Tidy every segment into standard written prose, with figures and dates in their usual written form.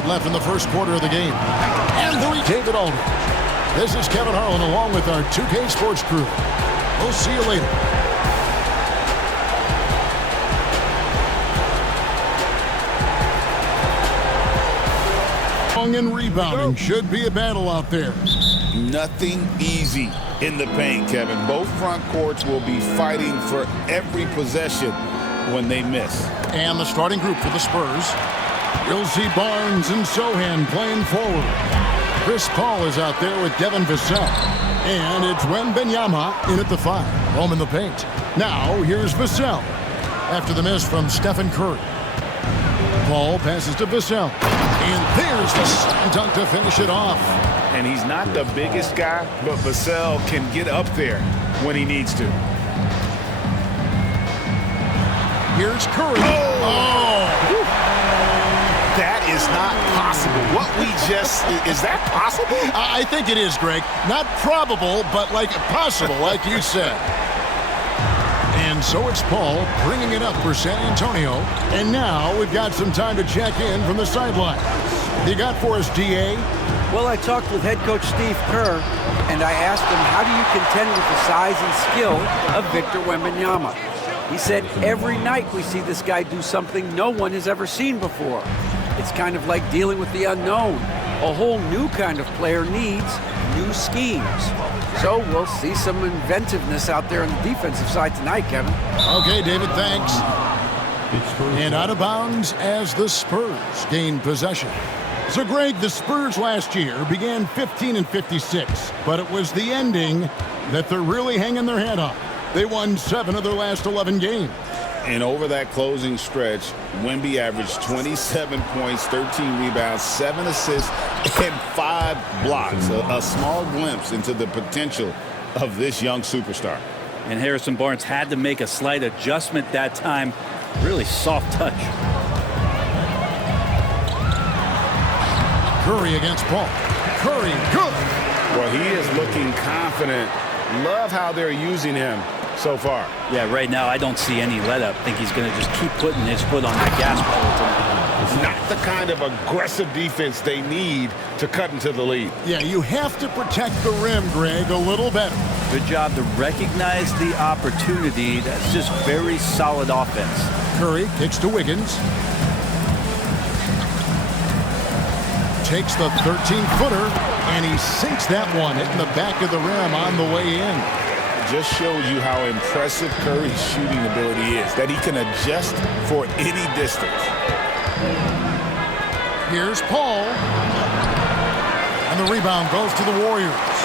2:38 left in the first quarter of the game. And David Aldridge. This is Kevin Harlan along with our 2K Sports crew. We'll see you later. And rebounding should be a battle out there. Nothing easy in the paint, Kevin. Both front courts will be fighting for every possession when they miss. And the starting group for the Spurs. You'll see Barnes and Sohan playing forward. Chris Paul is out there with Devin Vassell. And it's Wembanyama in at the 5. Home in the paint. Now here's Vassell. After the miss from Stephen Curry. Paul passes to Vassell. And there's the slam dunk to finish it off. And he's not the biggest guy, but Vassell can get up there when he needs to. Here's Curry. Oh! That is not possible. What we just... Is that possible? I think it is, Greg. Not probable, but like possible, like you said. And so it's Paul bringing it up for San Antonio. And now we've got some time to check in from the sideline. You got for us, D.A.? Well, I talked with head coach Steve Kerr, and I asked him, how do you contend with the size and skill of Victor Wembanyama? He said, every night we see this guy do something no one has ever seen before. It's kind of like dealing with the unknown. A whole new kind of player needs new schemes. So we'll see some inventiveness out there on the defensive side tonight, Kevin. Okay, David, thanks. And out of bounds as the Spurs gain possession. So, Greg, the Spurs last year began 15-56, but it was the ending that they're really hanging their head on. They won 7 of their last 11 games. And over that closing stretch, Wemby averaged 27 points, 13 rebounds, 7 assists, and 5 blocks. A small glimpse into the potential of this young superstar. And Harrison Barnes had to make a slight adjustment that time. Really soft touch. Curry against Paul. Curry, good. Well, he is looking confident. Love how they're using him so far. Yeah, right now I don't see any let up. I think he's going to just keep putting his foot on that gas pedal tonight. Not the kind of aggressive defense they need to cut into the lead. Yeah, you have to protect the rim, Greg, a little better. Good job to recognize the opportunity. That's just very solid offense. Curry kicks to Wiggins. Takes the 13-footer, and he sinks that one, hitting the back of the rim on the way in. Just shows you how impressive Curry's shooting ability is, that he can adjust for any distance. Here's Paul. And the rebound goes to the Warriors.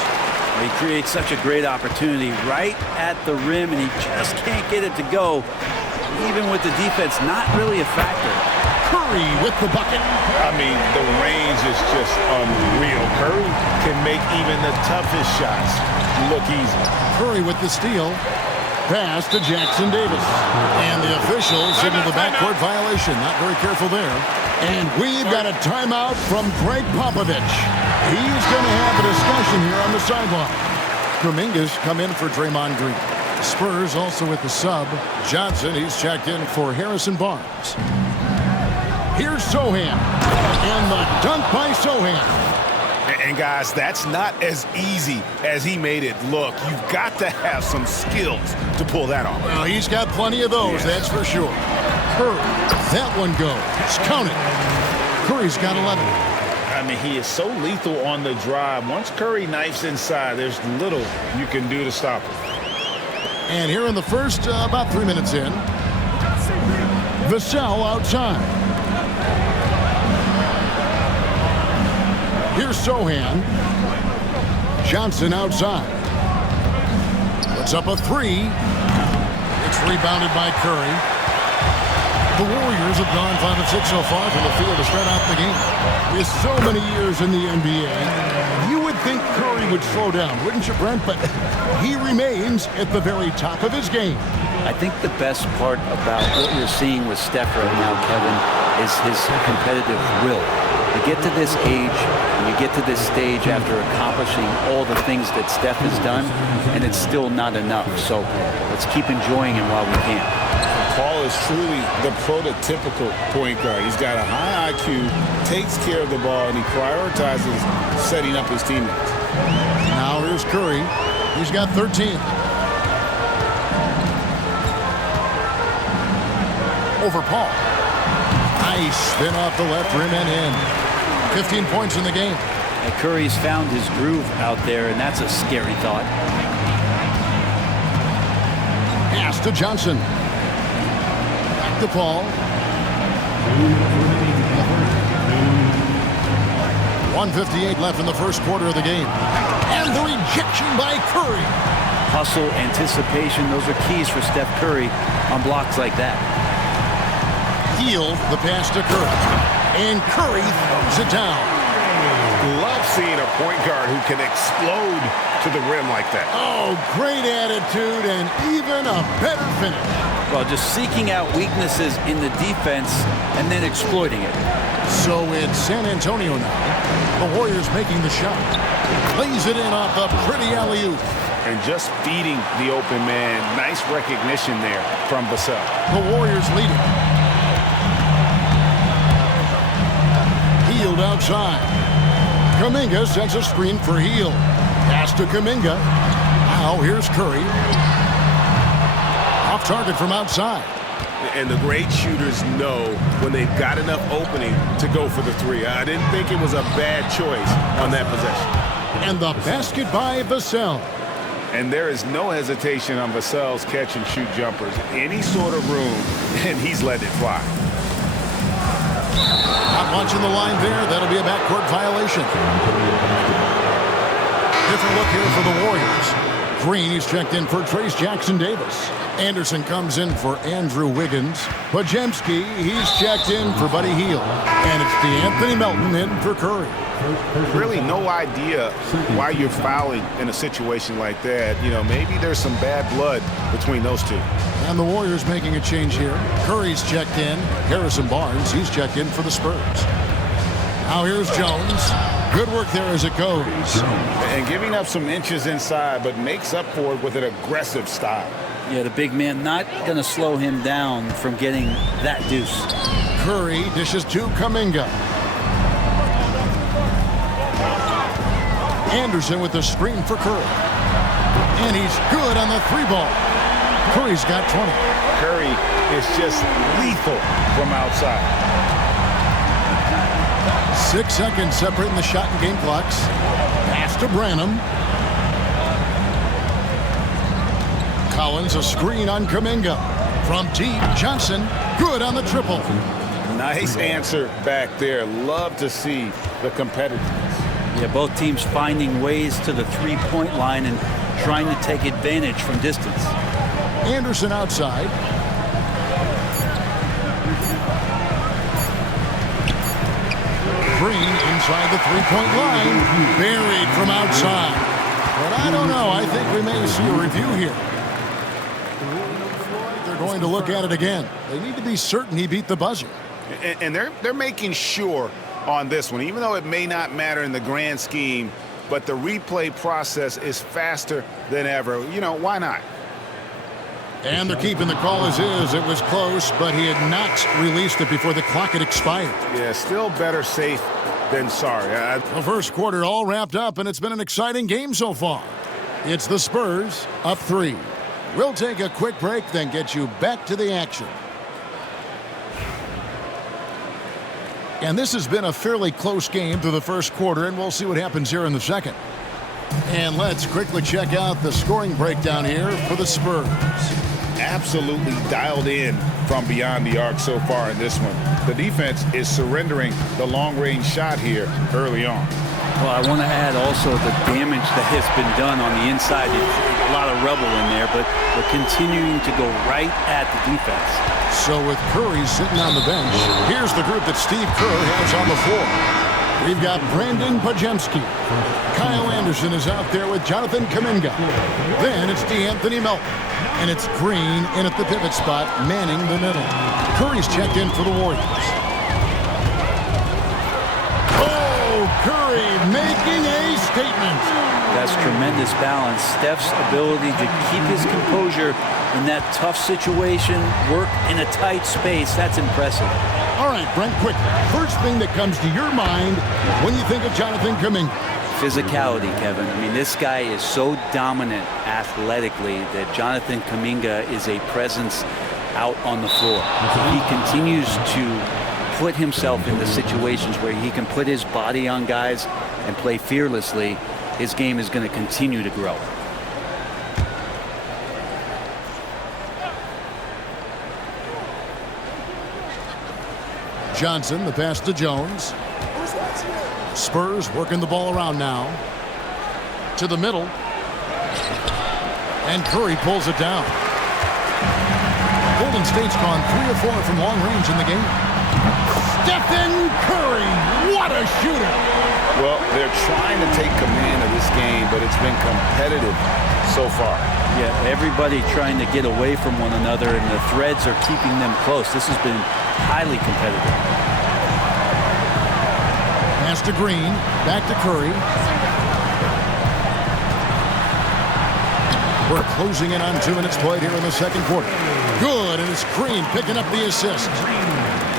He creates such a great opportunity right at the rim, and he just can't get it to go, even with the defense not really a factor. Curry with the bucket. I mean, the range is just unreal. Curry can make even the toughest shots look easy. Curry with the steal. Pass to Jackson Davis. And the officials signal the backcourt violation. Not very careful there. And we've got a timeout from Greg Popovich. He's going to have a discussion here on the sideline. Kuminga's come in for Draymond Green. Spurs also with the sub. Johnson, he's checked in for Harrison Barnes. Here's Sohan. And the dunk by Sohan. And guys, that's not as easy as he made it look. You've got to have some skills to pull that off. Well, he's got plenty of those, that's for sure. Curry, that one goes. Count it. Curry's got 11. I mean, he is so lethal on the drive. Once Curry knifes inside, there's little you can do to stop him. And here in the first, about 3 minutes in, Vassell outside. Here's Sohan. Johnson outside. Puts up a 3. It's rebounded by Curry. The Warriors have gone 5 of 6 so far from the field to start out the game. With so many years in the NBA, you would think Curry would slow down, wouldn't you, Brent? But he remains at the very top of his game. I think the best part about what you're seeing with Steph right now, Kevin, is his competitive will. You get to this age, and you get to this stage after accomplishing all the things that Steph has done, and it's still not enough. So let's keep enjoying him while we can. Paul is truly the prototypical point guard. He's got a high IQ, takes care of the ball, and he prioritizes setting up his teammates. Now here's Curry. He's got 13. Over Paul. Nice spin off the left rim and in. 15 points in the game. And Curry's found his groove out there, and that's a scary thought. Pass to Johnson. Back to Paul. 1:58 left in the first quarter of the game. And the rejection by Curry. Hustle, anticipation, those are keys for Steph Curry on blocks like that. Hield the pass to Curry. And Curry throws it down. Love seeing a point guard who can explode to the rim like that. Oh, great attitude and even a better finish. Well, just seeking out weaknesses in the defense and then exploiting it. So it's San Antonio now. The Warriors making the shot. Lays it in off the pretty alley-oop. And just feeding the open man. Nice recognition there from Vassell. The Warriors leading. Hield outside. Kuminga sends a screen for Hield. Pass to Kuminga. Now here's Curry. Off target from outside. And the great shooters know when they've got enough opening to go for the three. I didn't think it was a bad choice on that possession. And the basket by Vassell. And there is no hesitation on Vassell's catch-and-shoot jumpers. Any sort of room, and he's letting it fly. Not watching the line there. That'll be a backcourt violation. Different look here for the Warriors. Green, he's checked in for Trace Jackson-Davis. Anderson comes in for Andrew Wiggins. Podziemski, he's checked in for Buddy Hield. And it's DeAnthony Melton in for Curry. Really no idea why you're fouling in a situation like that. You know, maybe there's some bad blood between those two. And the Warriors making a change here. Curry's checked in. Harrison Barnes, he's checked in for the Spurs. Now here's Jones. Good work there as it goes. And giving up some inches inside, but makes up for it with an aggressive style. Yeah, the big man not going to slow him down from getting that deuce. Curry dishes to Kuminga. Anderson with the screen for Curry. And he's good on the three ball. Curry's got 20. Curry is just lethal from outside. 6 seconds separating the shot and game clocks. Pass to Branham. Collins, a screen on Kuminga. From deep, Johnson, good on the triple. Nice answer back there. Love to see the competitiveness. Yeah, both teams finding ways to the three-point line and trying to take advantage from distance. Anderson outside. Green inside the three-point line. Buried from outside. But I don't know. I think we may see a review here. They're going to look at it again. They need to be certain he beat the buzzer. And they're making sure on this one, even though it may not matter in the grand scheme, but the replay process is faster than ever. You know, why not? And they're keeping the call as is. It was close, but he had not released it before the clock had expired. Yeah, still better safe than sorry. The first quarter all wrapped up, and it's been an exciting game so far. It's the Spurs up 3. We'll take a quick break, then get you back to the action. And this has been a fairly close game through the first quarter, and we'll see what happens here in the second. And let's quickly check out the scoring breakdown here for the Spurs. Absolutely dialed in from beyond the arc so far in this one. The defense is surrendering the long-range shot here early on. Well, I want to add also the damage that has been done on the inside. A lot of rubble in there, but we're continuing to go right at the defense. So with Curry sitting on the bench, here's the group that Steve Kerr has on the floor. We've got Brandon Podziemski. Kyle Anderson is out there with Jonathan Kuminga. Then it's DeAnthony Melton. And it's Green in at the pivot spot, manning the middle. Curry's checked in for the Warriors. Oh, Curry making making a statement. That's tremendous balance. Steph's ability to keep his composure in that tough situation, work in a tight space, that's impressive. All right, Brent, quick. First thing that comes to your mind when you think of Jonathan Kuminga. Physicality, Kevin. I mean, this guy is so dominant athletically that Jonathan Kuminga is a presence out on the floor. He continues to put himself into situations where he can put his body on guys and play fearlessly. His game is going to continue to grow. Johnson, the pass to Jones. Spurs working the ball around now. To the middle. And Curry pulls it down. Golden State's gone 3 of 4 from long range in the game. Stephen Curry, what a shooter! Well, they're trying to take command of this game, but it's been competitive so far. Yeah, everybody trying to get away from one another, and the threads are keeping them close. This has been highly competitive. Pass to Green, back to Curry. We're closing in on 2 minutes played here in the second quarter. Good, and it's Green picking up the assist.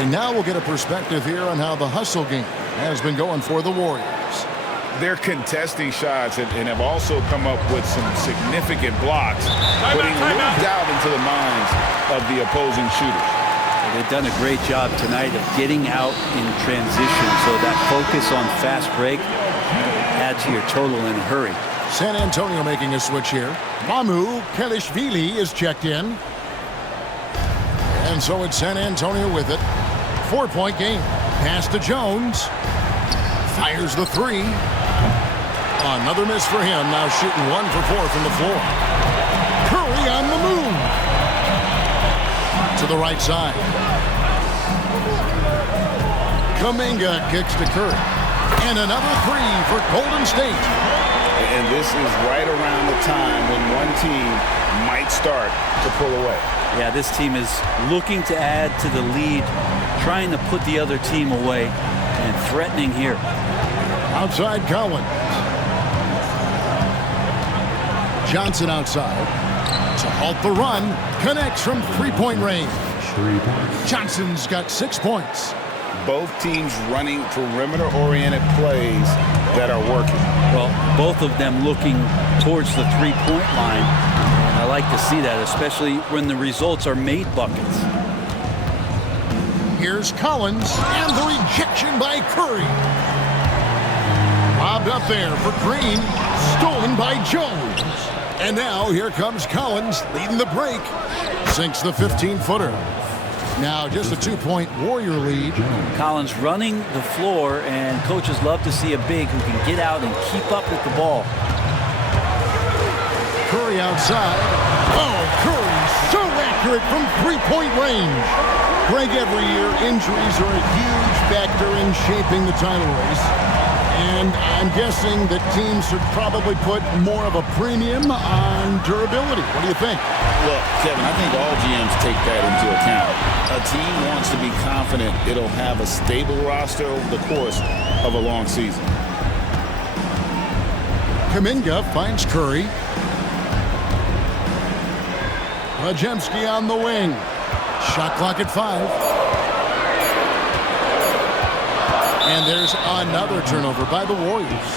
And now we'll get a perspective here on how the hustle game has been going for the Warriors. They're contesting shots and have also come up with some significant blocks, putting a little doubt into the minds of the opposing shooters. They've done a great job tonight of getting out in transition, so that focus on fast break adds to your total in a hurry. San Antonio making a switch here. Mamu Kelishvili is checked in. And so it's San Antonio with it. 4-point game. Pass to Jones. Fires the 3. Another miss for him. Now shooting 1 for 4 from the floor. Curry on the move. To the right side. Kuminga kicks to Curry. And another 3 for Golden State. And this is right around the time when one team might start to pull away. Yeah, this team is looking to add to the lead, trying to put the other team away, and threatening here. Outside Collins. Johnson outside. To halt the run. Connects from 3-point range. Johnson's got 6 points. Both teams running perimeter-oriented plays that are working. Well, both of them looking towards the 3-point line. And I like to see that, especially when the results are made buckets. Here's Collins, and the rejection by Curry. Lobbed up there for Green, stolen by Jones. And now here comes Collins, leading the break. Sinks the 15-footer. Now just a 2-point Warrior lead. Collins running the floor, and coaches love to see a big who can get out and keep up with the ball. Curry outside. Oh, Curry so accurate from 3-point range. Greg, every year injuries are a huge factor in shaping the title race. And I'm guessing that teams should probably put more of a premium on durability. What do you think? Well, Kevin, I think all GMs take that into account. A team wants to be confident it'll have a stable roster over the course of a long season. Kuminga finds Curry. Podziemski on the wing. Shot clock at 5. And there's another turnover by the Warriors.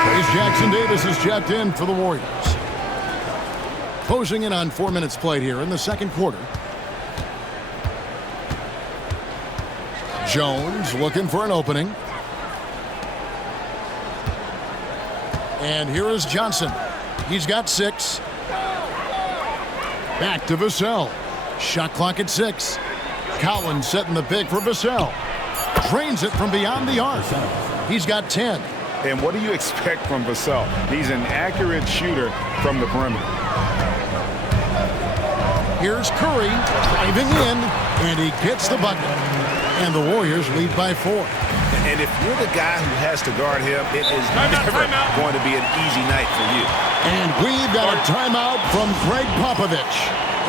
Trace Jackson-Davis is checked in for the Warriors. Closing in on 4 minutes played here in the second quarter. Jones looking for an opening. And here is Johnson. He's got 6. Back to Vassell. Shot clock at 6. Collins setting the pick for Vassell. Drains it from beyond the arc. He's got 10. And what do you expect from Vassell? He's an accurate shooter from the perimeter. Here's Curry driving in, and he gets the bucket. And the Warriors lead by 4. And if you're the guy who has to guard him, it is never going to be an easy night for you. And we've got a timeout from Greg Popovich.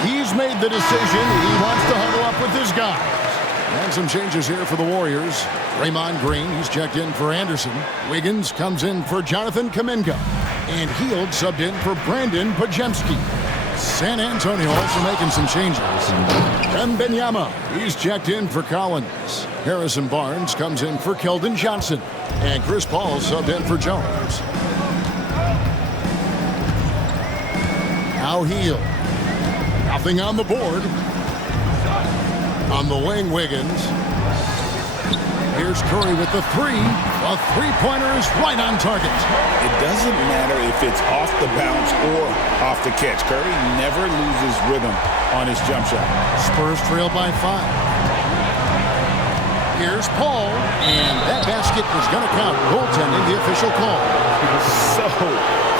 He's made the decision he wants to huddle up with his guys. And some changes here for the Warriors. Draymond Green, he's checked in for Anderson. Wiggins comes in for Jonathan Kuminga. And Hield subbed in for Brandon Pajemski. San Antonio also making some changes. Wembanyama, he's checked in for Collins. Harrison Barnes comes in for Keldon Johnson. And Chris Paul subbed in for Jones. Now Hield. Nothing on the board. On the wing, Wiggins. Here's Curry with the three. A three-pointer is right on target. It doesn't matter if it's off the bounce or off the catch. Curry never loses rhythm on his jump shot. Spurs trail by 5. Here's Paul, and that basket is going to count. Goaltending, the official call. So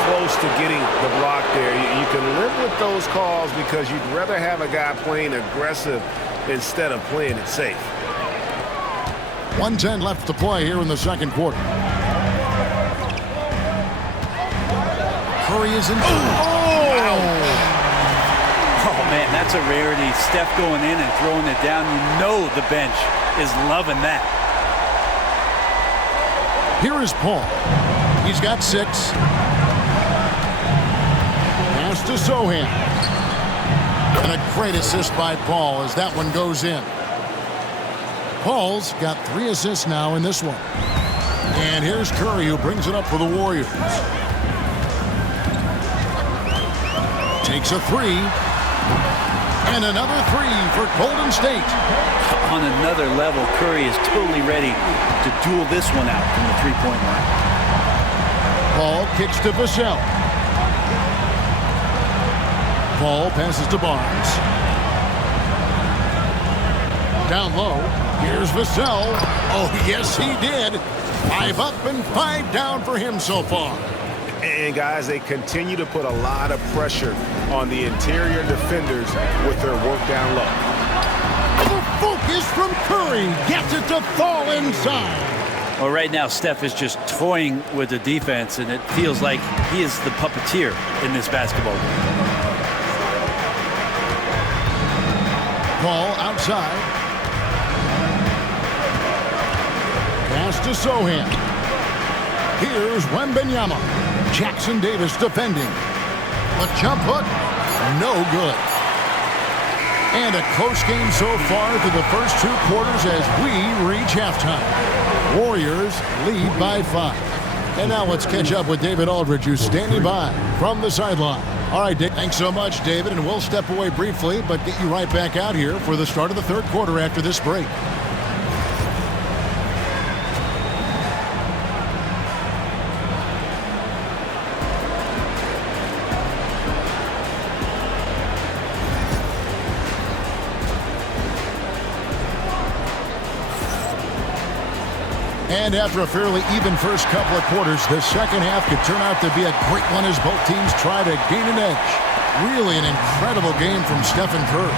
close to getting the block there. You can live with those calls because you'd rather have a guy playing aggressive instead of playing it safe. 1:10 left to play here in the second quarter. Curry is in. Oh, man, that's a rarity. Steph going in and throwing it down. You know the bench is loving that. Here is Paul. He's got 6. Pass to Sohan. And a great assist by Paul as that one goes in. Paul's got 3 assists now in this one. And here's Curry, who brings it up for the Warriors. Takes a 3. And another 3 for Golden State. On another level, Curry is totally ready to duel this one out from the three-point line. Paul kicks to Vassell. Paul passes to Barnes. Down low. Here's Vassell. Oh, yes, he did. 5 up and 5 down for him so far. And, guys, they continue to put a lot of pressure on the interior defenders with their work down low. The focus from Curry gets it to fall inside. Well, right now, Steph is just toying with the defense, and it feels like he is the puppeteer in this basketball game. Paul outside. Pass to Sohan. Here's Wembanyama. Jackson Davis defending. The jump hook, no good. And a close game so far through the first 2 quarters as we reach halftime. Warriors lead by 5. And now let's catch up with David Aldridge, who's standing by from the sideline. All right, Dave, thanks so much, David, and we'll step away briefly, but get you right back out here for the start of the third quarter after this break. And after a fairly even first couple of quarters, the second half could turn out to be a great one as both teams try to gain an edge. Really an incredible game from Stephen Curry.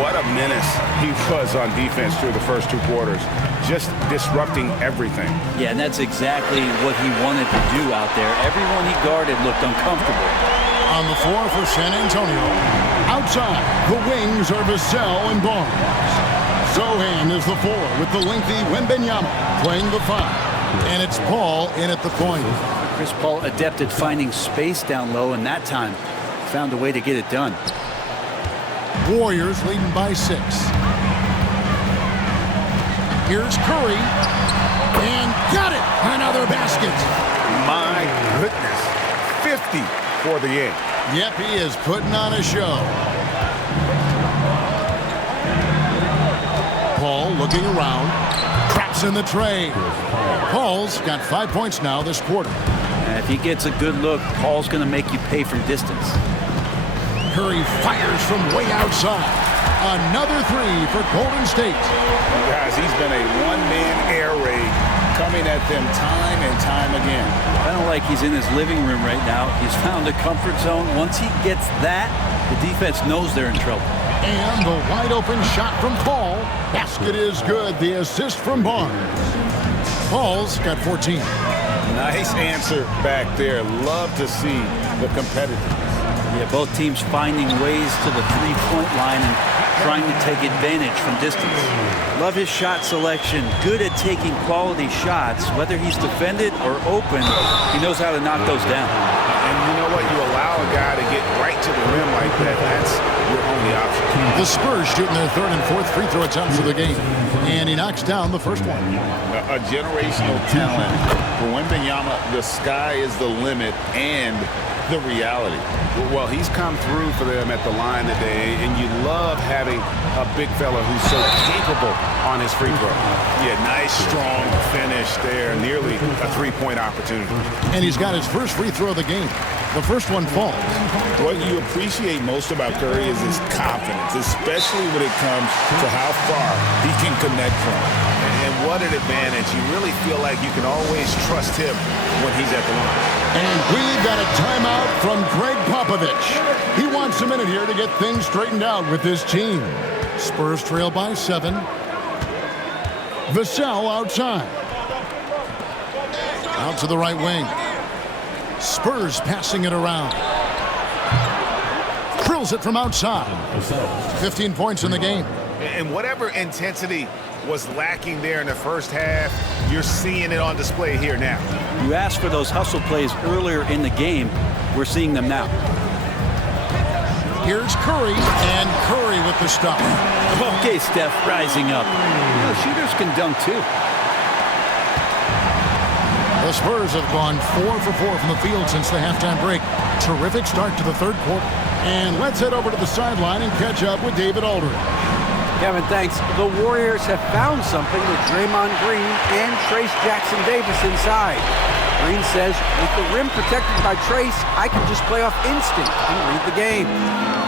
What a menace he was on defense through the first 2 quarters, just disrupting everything. Yeah, and that's exactly what he wanted to do out there. Everyone he guarded looked uncomfortable. On the floor for San Antonio. Outside, the wings are Vassell and Barnes. Sohan is the 4 with the lengthy Wembanyama playing the 5. And it's Paul in at the point. Chris Paul adept at finding space down low, and that time found a way to get it done. Warriors leading by 6. Here's Curry. And got it! Another basket. My goodness. 50 for the game. Yep, he is putting on a show. Paul looking around. Traps in the tray. Paul's got 5 points now this quarter. And if he gets a good look, Paul's going to make you pay from distance. Curry fires from way outside. Another 3 for Golden State. Guys, he's been a one-man air raid coming at them time and time again. Kind of like he's in his living room right now. He's found a comfort zone. Once he gets that, the defense knows they're in trouble. And the wide open shot from Paul. Basket is good. The assist from Barnes. Paul's got 14. Nice answer back there. Love to see the competitiveness. Yeah, both teams finding ways to the three-point line, and trying to take advantage from distance. Love his shot selection. Good at taking quality shots. Whether he's defended or open, he knows how to knock those down. And you know what? You allow a guy to get right to the rim like that. That's your only option. The Spurs shooting their third and fourth free throw attempts of the game. And he knocks down the first one. A generational talent. For Wembanyama, the sky is the limit and the reality. Well, he's come through for them at the line today, and you love having a big fella who's so capable on his free throw. Yeah, nice, strong finish there, nearly a three-point opportunity. And he's got his first free throw of the game. The first one falls. What you appreciate most about Curry is his confidence, especially when it comes to how far he can connect from. And what an advantage. You really feel like you can always trust him when he's at the line. And we've got a timeout from Greg Popovich. He wants a minute here to get things straightened out with his team. Spurs trail by 7. Vassell outside. Out to the right wing. Spurs passing it around. Drills it from outside. 15 points in the game. And whatever intensity was lacking there in the first half, you're seeing it on display here now. You asked for those hustle plays earlier in the game. We're seeing them now. Here's Curry, and Curry with the stop. Okay, Steph, rising up. You know, shooters can dunk too. The Spurs have gone 4 for 4 from the field since the halftime break. Terrific start to the third quarter. And let's head over to the sideline and catch up with David Aldridge. Kevin, thanks. The Warriors have found something with Draymond Green and Trace Jackson-Davis inside. Green says, with the rim protected by Trace, I can just play off instinct and read the game.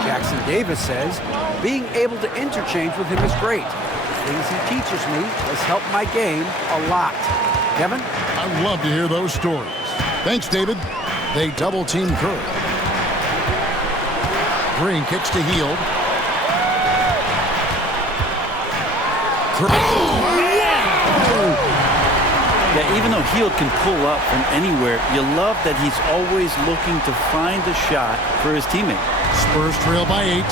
Jackson-Davis says, being able to interchange with him is great. The things he teaches me has helped my game a lot. Kevin? I'd love to hear those stories. Thanks, David. They double-team Curry. Green kicks to Hield. Yeah, even though Hield can pull up from anywhere, you love that he's always looking to find a shot for his teammate. Spurs trail by 8.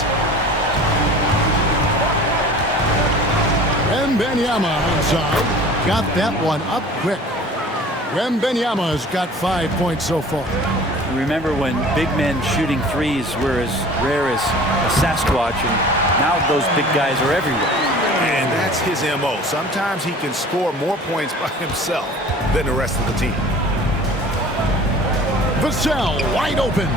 Wembanyama inside. Got that one up quick. Wembanyama's got 5 points so far. Remember when big men shooting threes were as rare as a Sasquatch, and now those big guys are everywhere. And that's his MO. Sometimes he can score more points by himself than the rest of the team. Vassell wide open.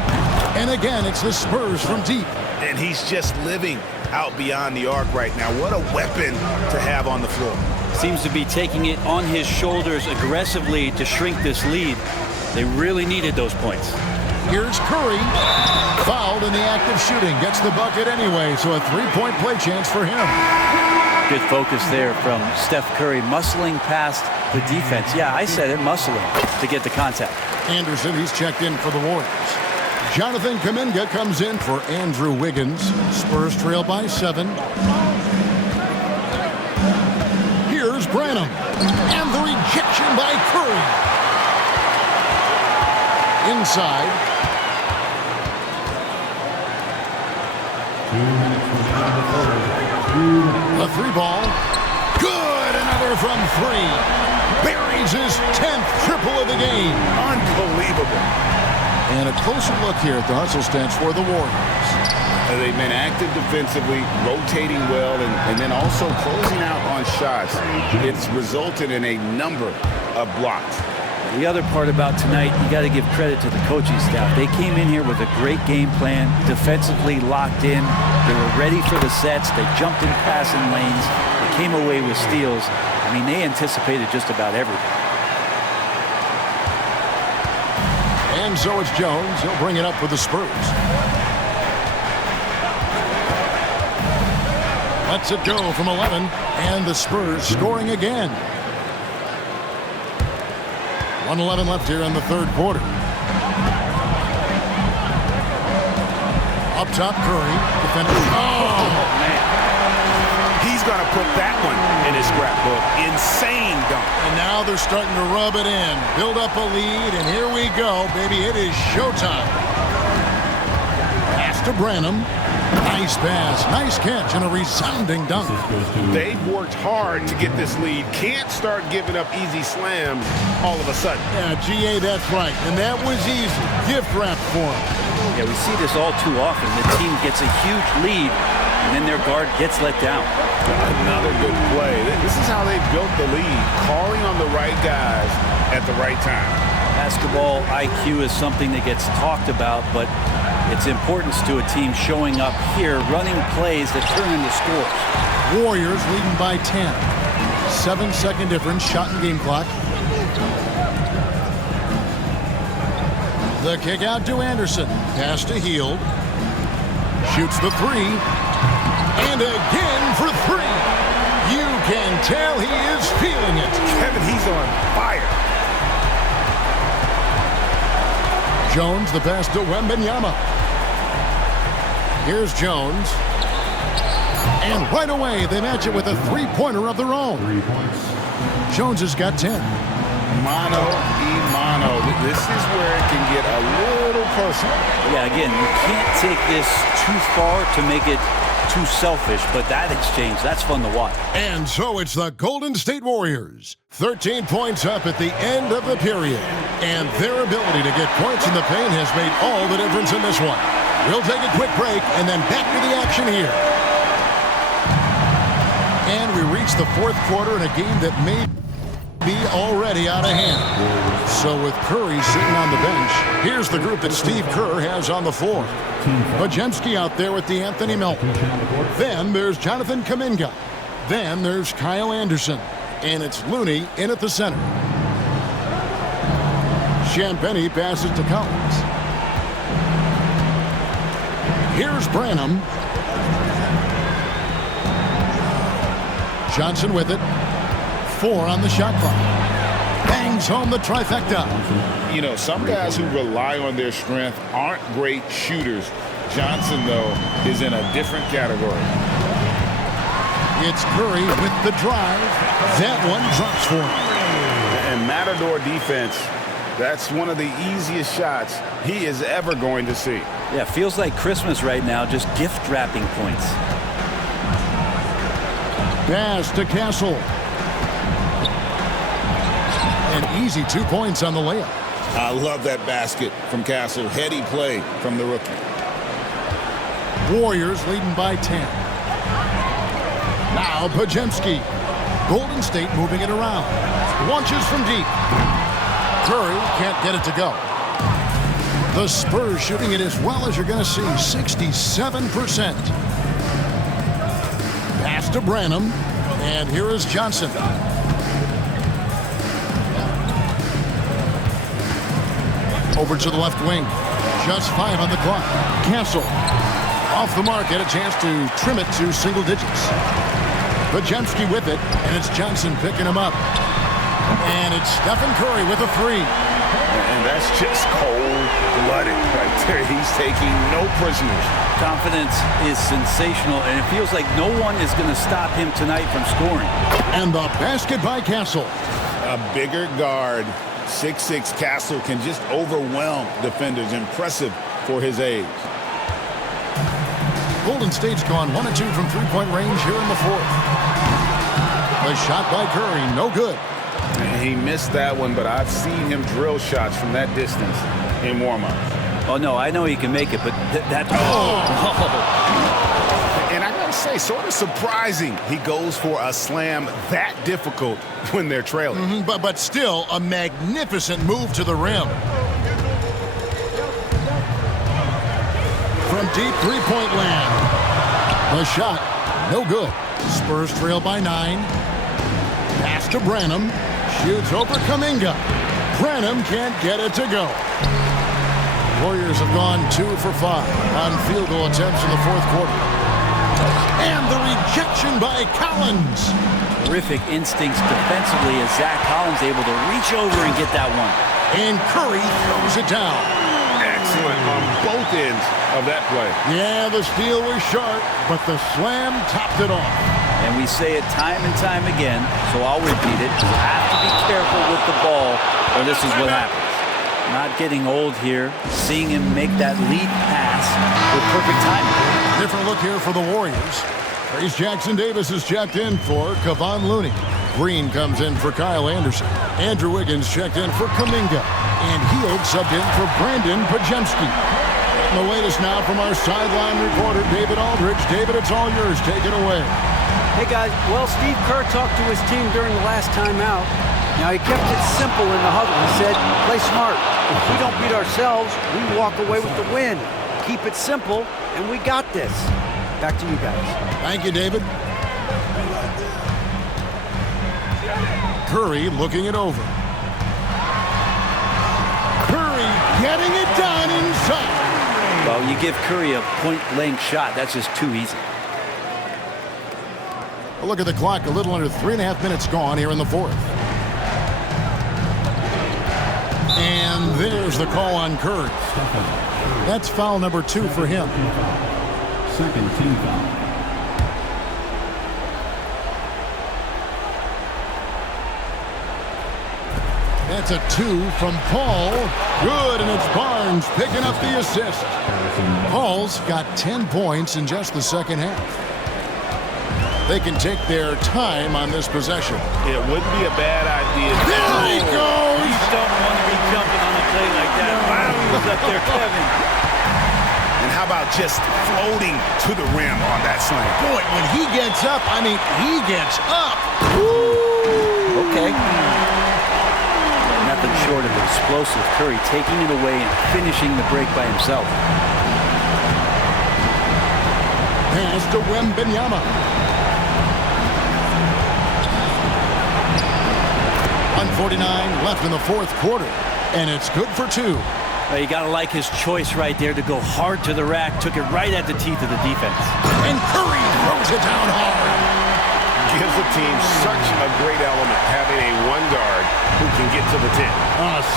And again, it's the Spurs from deep. And he's just living out beyond the arc right now. What a weapon to have on the floor. Seems to be taking it on his shoulders aggressively to shrink this lead. They really needed those points. Here's Curry. Fouled in the act of shooting. Gets the bucket anyway, so a three-point play chance for him. Good focus there from Steph Curry, muscling past the defense. Yeah, I said it, muscling to get the contact. Anderson, he's checked in for the Warriors. Jonathan Kuminga comes in for Andrew Wiggins. Spurs trail by 7. Here's Branham. And the rejection by Curry. Inside. A 3-ball. Good. Another from 3. Buries his 10th triple of the game. Unbelievable. And a closer look here at the hustle stance for the Warriors. They've been active defensively, rotating well, and then also closing out on shots. It's resulted in a number of blocks. The other part about tonight, you got to give credit to the coaching staff. They came in here with a great game plan, defensively locked in. They were ready for the sets. They jumped in passing lanes. They came away with steals. I mean, they anticipated just about everything. And so it's Jones. He'll bring it up for the Spurs. Lets it go from 11. And the Spurs scoring again. 1:11 left here in the third quarter. Up top, Curry. Defender. Oh, man. He's going to put that one in his scrapbook. Insane dunk. And now they're starting to rub it in. Build up a lead, and here we go, baby. It is showtime. Pass to Branham. Nice pass, nice catch, and a resounding dunk. They've worked hard to get this lead. Can't start giving up easy slams all of a sudden. Yeah, GA, that's right. And that was easy. Gift wrap for him. Yeah, we see this all too often. The team gets a huge lead, and then their guard gets let down. Another good play. This is how they built the lead, calling on the right guys at the right time. Basketball IQ is something that gets talked about, but its importance to a team showing up here, running plays that turn into scores. Warriors leading by 10. 7-second difference, shot and game clock. The kick out to Anderson. Pass to Hield. Shoots the three. And again for three. You can tell he is feeling it. Kevin, he's on fire. Jones, the pass to Wembanyama. Here's Jones. And right away, they match it with a three-pointer of their own. Jones has got 10. Mano y mano. This is where it can get a little personal. Yeah, again, you can't take this too far to make it too selfish, but that exchange, that's fun to watch. And so it's the Golden State Warriors. 13 points up at the end of the period. And their ability to get points in the paint has made all the difference in this one. We'll take a quick break and then back to the action here. And we reach the fourth quarter in a game that may be already out of hand. So with Curry sitting on the bench, here's the group that Steve Kerr has on the floor. Podziemski out there with DeAnthony Melton. Then there's Jonathan Kuminga. Then there's Kyle Anderson. And it's Looney in at the center. Champagnie passes to Collins. Here's Branham. Johnson with it. 4 on the shot clock. Bangs home the trifecta. You know, some guys who rely on their strength aren't great shooters. Johnson, though, is in a different category. It's Curry with the drive. That one drops for him. And Matador defense, that's one of the easiest shots he is ever going to see. Yeah, feels like Christmas right now, just gift wrapping points. Pass to Castle. An easy 2 points on the layup. I love that basket from Castle. Heady play from the rookie. Warriors leading by 10. Now Podziemski. Golden State moving it around. Launches from deep. Curry can't get it to go. The Spurs shooting it as well as you're going to see. 67%. Pass to Branham. And here is Johnson. Over to the left wing. Just 5 on the clock. Castle. Off the mark. Had a chance to trim it to single digits. Podziemski with it. And it's Johnson picking him up. And it's Stephen Curry with a 3. And that's just cold-blooded right there. He's taking no prisoners. Confidence is sensational, and it feels like no one is going to stop him tonight from scoring. And the basket by Castle. A bigger guard, 6'6" Castle, can just overwhelm defenders. Impressive for his age. Golden State's gone 1 of 2 from three-point range here in the fourth. The shot by Curry, no good. He missed that one, but I've seen him drill shots from that distance in warm-ups. Oh, no, I know he can make it, but that... And I gotta say, sort of surprising he goes for a slam that difficult when they're trailing. But still, a magnificent move to the rim. From deep three-point land. The shot, no good. Spurs trail by 9. Pass to Branham. Shoots over Kuminga. Branham can't get it to go. Warriors have gone 2 for 5 on field goal attempts in the fourth quarter. And the rejection by Collins. Terrific instincts defensively as Zach Collins able to reach over and get that one. And Curry throws it down. Excellent on both ends of that play. Yeah, the steal was sharp, but the slam topped it off. And we say it time and time again, so I'll repeat it. You have to be careful with the ball, or this is what happens. Not getting old here. Seeing him make that lead pass with perfect timing. Different look here for the Warriors. Trace Jackson Davis is checked in for Kevon Looney. Green comes in for Kyle Anderson. Andrew Wiggins checked in for Kuminga. And Hield subbed in for Brandon Pajemski. The latest now from our sideline reporter, David Aldridge. David, it's all yours. Take it away. Hey, guys. Well, Steve Kerr talked to his team during the last timeout. Now, he kept it simple in the huddle. He said, play smart. If we don't beat ourselves, we walk away with the win. Keep it simple, and we got this. Back to you guys. Thank you, David. Curry looking it over. Curry getting it done inside. Well, you give Curry a point-blank shot. That's just too easy. A look at the clock. A little under 3.5 minutes gone here in the fourth. And there's the call on Curry. That's foul number 2 for him. Second team foul. That's a 2 from Paul. Good, and it's Barnes picking up the assist. Paul's got 10 points in just the second half. They can take their time on this possession. It wouldn't be a bad idea. There he goes! You don't want to be jumping on a play like that. Wow, he was up there, Kevin. And how about just floating to the rim on that slam? Boy, when he gets up, I mean, he gets up. Woo! Okay. Nothing short of explosive. Curry taking it away and finishing the break by himself. Pass to Wembanyama. 1:49 left in the fourth quarter, and it's good for 2. Well, you got to like his choice right there to go hard to the rack. Took it right at the teeth of the defense. And Curry throws it down hard. Gives the team such a great element having a one guard who can get to the 10.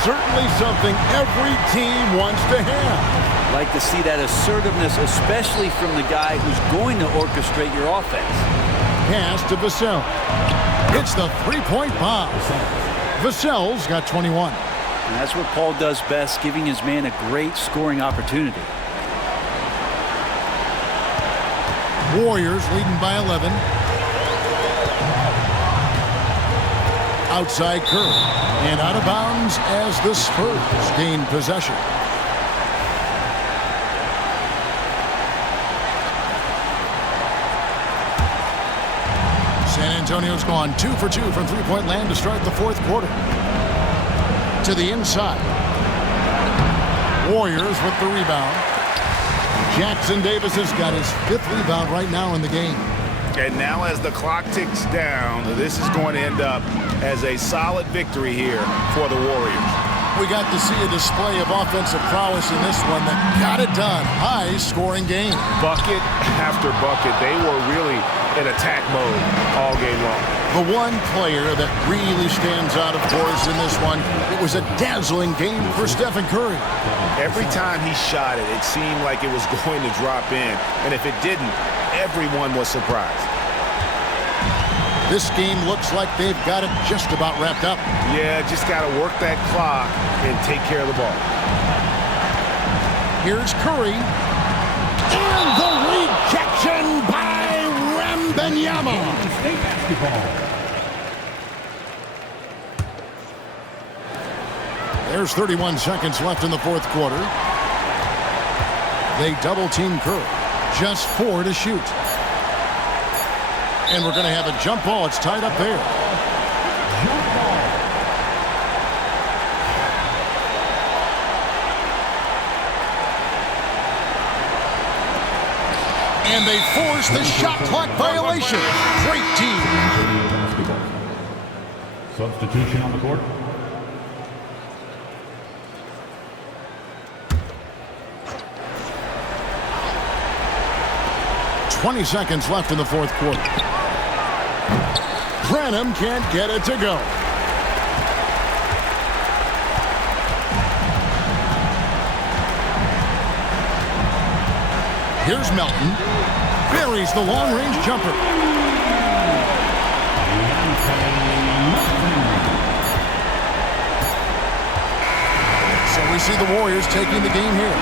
Certainly something every team wants to have. Like to see that assertiveness, especially from the guy who's going to orchestrate your offense. Pass to Vassell. It's the three-point bomb. Vassell's got 21. And that's what Paul does best, giving his man a great scoring opportunity. Warriors leading by 11. Outside Curry. And out of bounds as the Spurs gain possession. San Antonio's gone 2 for 2 from three-point land to start the fourth quarter. To the inside. Warriors with the rebound. Jackson Davis has got his 5th rebound right now in the game. And now as the clock ticks down, this is going to end up as a solid victory here for the Warriors. We got to see a display of offensive prowess in this one that got it done. High-scoring game. Bucket after bucket. They were really in attack mode all game long. The one player that really stands out, of course, in this one, it was a dazzling game for Stephen Curry. Every time he shot it, it seemed like it was going to drop in. And if it didn't, everyone was surprised. This game looks like they've got it just about wrapped up. Yeah, just got to work that clock and take care of the ball. Here's Curry. And the rejection by Wembanyama. There's 31 seconds left in the fourth quarter. They double-team Curry. Just 4 to shoot. And we're going to have a jump ball. It's tied up there. And they force the shot clock violation. Great team. Substitution on the court. .20 seconds left in the fourth quarter. Branham can't get it to go. Here's Melton. Buries the long-range jumper. So see the Warriors taking the game here.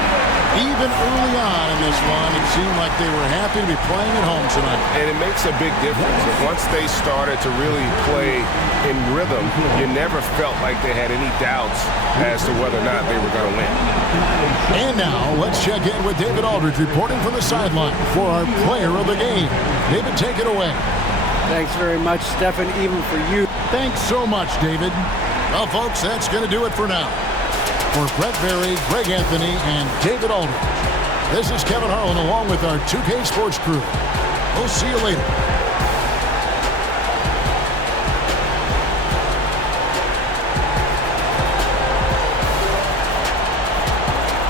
Even early on in this one, it seemed like they were happy to be playing at home tonight. And it makes a big difference. Once they started to really play in rhythm, you never felt like they had any doubts as to whether or not they were going to win. And now, let's check in with David Aldridge reporting from the sideline for our player of the game. David, take it away. Thanks very much, Stephen, even for you. Thanks so much, David. Well, folks, that's going to do it for now. For Brett Berry, Greg Anthony, and David Aldridge, this is Kevin Harlan along with our 2K Sports crew. We'll see you later.